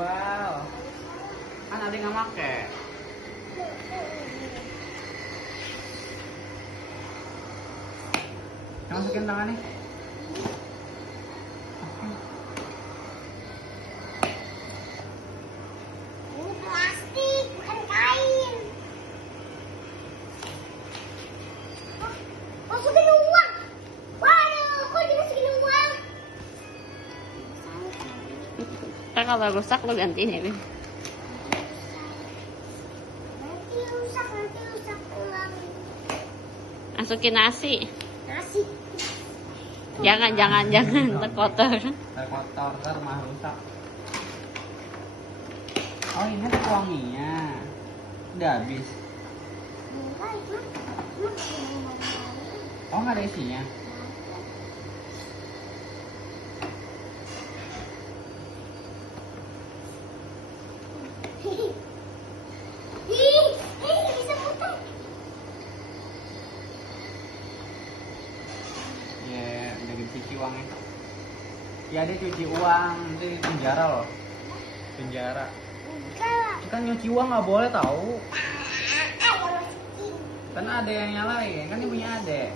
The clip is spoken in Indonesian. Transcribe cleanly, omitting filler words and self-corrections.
dijual. Kan ada yang nggak make. Masukin tangannya. Ini plastik, bukan kain. Masukin uang. Waduh, kok dimasukin uang? Kan kalau rusak lo gantiin ya, Bim. Nanti rusak ulang. Masukin nasi. Nasi. Jangan terkotor. Terkotor, ntar mah rusak. Oh ini ada wanginya. Udah habis. Enggak, itu. Oh nggak ada isinya. Bisa putar. Ya udah dicuci uangnya. Ya dia cuci uang, nanti di penjara loh. Penjara. Enggak. Kan nyuci uang nggak boleh tahu. Ayo masukin. Kan ada yang nyalain, kan ini punya adek.